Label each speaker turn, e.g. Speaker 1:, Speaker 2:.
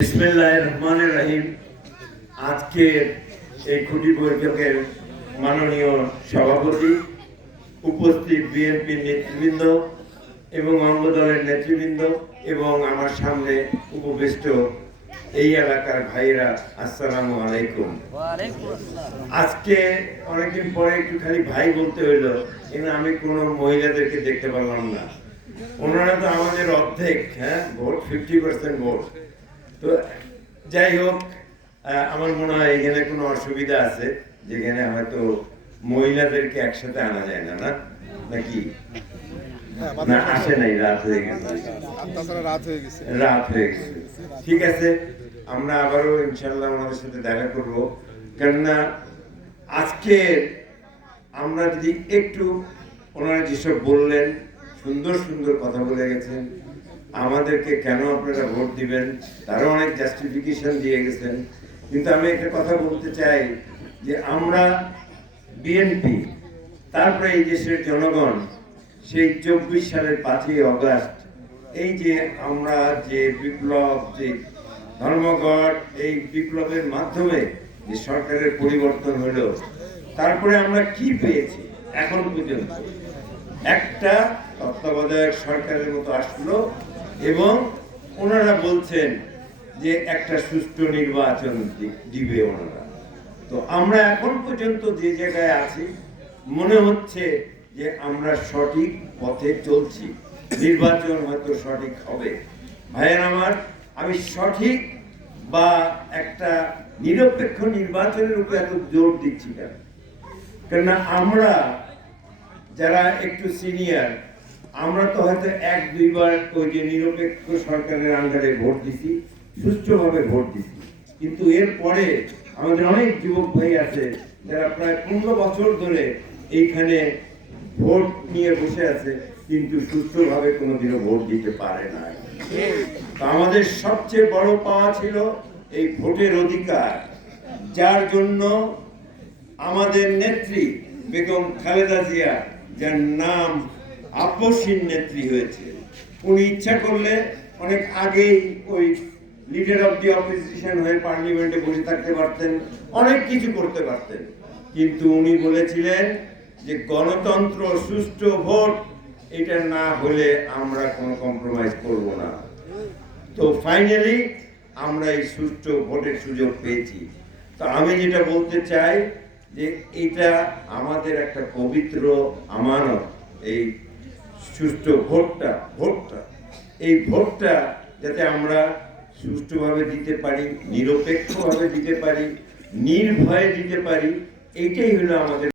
Speaker 1: বিসমিল্লাহ রহমান রহিম। এই খুঁটি বৈঠকের মাননীয় সভাপতি, উপস্থিত বিএনপি নেতৃবৃন্দ এবং অঙ্গ দলের নেতৃবৃন্দ এবং আমার সামনে উপবিষ্ট এই এলাকার আলাইকুম। আজকে অনেকদিন পরে একটু খালি ভাই বলতে হইল, কিন্তু আমি কোনো মহিলাদেরকে দেখতে পারলাম না। ওনারা তো আমাদের অর্ধেক হ্যাঁ ভোট ফিফটি পার্সেন্ট ভোট। তো যাই হোক আমার মনে হয় এখানে কোনো অসুবিধা আছে যেখানে হয়তো মহিলাদেরকে একসাথে আনা যায় না না? নাকি? না আসে নাই রাত হয়ে গেছে।
Speaker 2: রাত হয়ে গেছে।
Speaker 1: রাত হয়ে গেছে। ঠিক আছে আমরা আবারও ইনশাল্লাহ ওনাদের সাথে দেখা করব। কেননা আজকে আমরা যদি একটু ওনারা যেসব বললেন সুন্দর সুন্দর কথা বলে গেছেন আমাদেরকে কেন আপনারা ভোট দিবেন? তারও অনেক জাস্টিফিকেশন দিয়ে গেছেন। কিন্তু আমি একটা কথা বলতে চাই যে আমরা বিএনপি তারপরে এই দেশের জনগণ, সেই চব্বিশ সালের পাঁচই অগাস্ট, এই যে আমরা যে বিপ্লব, যে ধর্মঘট, এই বিপ্লবের মাধ্যমে যে সরকারের পরিবর্তন হলো, তারপরে আমরা কি পেয়েছি এখন পর্যন্ত? একটা তত্ত্বাবধায়ক সরকারের মতো আসলো এবং ওনারা বলছেন যে একটা সুষ্ঠু নির্বাচন দিবে ওনারা। তো আমরা এখন পর্যন্ত যে জায়গায় আছি, মনে হচ্ছে যে আমরা সঠিক পথে চলছি। নির্বাচন হয়তো সঠিক হবে। ভাইয়ের আমার, আমি সঠিক বা একটা নিরপেক্ষ নির্বাচনের উপর এত জোর দিচ্ছি কেন? কেননা আমরা যারা একটু সিনিয়র আমরা তো হয়তো এক, দুইবার ওই যে নিরপেক্ষ সরকারের আন্ডারে ভোট দিছি, সুষ্ঠুভাবে ভোট দিছি। কিন্তু এরপরে আমাদের অনেক যুবক ভাই আছে যারা প্রায় পনেরো বছর ধরে এইখানে ভোট নিয়ে বসে আছে, কিন্তু সুষ্ঠুভাবে কোনোদিনও ভোট দিতে পারে না। আমাদের সবচেয়ে বড় পাওয়া ছিল এই ভোটের অধিকার, যার জন্য আমাদের নেত্রী বেগম খালেদা জিয়া, যার নাম আপসীন নেত্রী হয়েছে। উনি ইচ্ছা করলে অনেক আগেই ওই লিডার অফ দি অপোজিশন হয়ে পার্লামেন্টে বসে থাকতে পারতেন, অনেক কিছু করতে পারতেন। কিন্তু উনি বলেছিলেন যে, গণতন্ত্র, সুষ্ঠু ভোট, এটা না হলে আমরা কোনো কম্প্রোমাইজ করব না। তো ফাইনালি আমরা এই সুষ্ঠু ভোটের সুযোগ পেয়েছি। তো আমি যেটা বলতে চাই যে, এটা আমাদের একটা পবিত্র আমানত, এই সুষ্ঠু ভোটটা ভোটটা, এই ভোটটা যাতে আমরা সুষ্ঠুভাবে দিতে পারি, নিরপেক্ষভাবে দিতে পারি, নির্ভয়ে দিতে পারি, এইটাই হলো আমাদের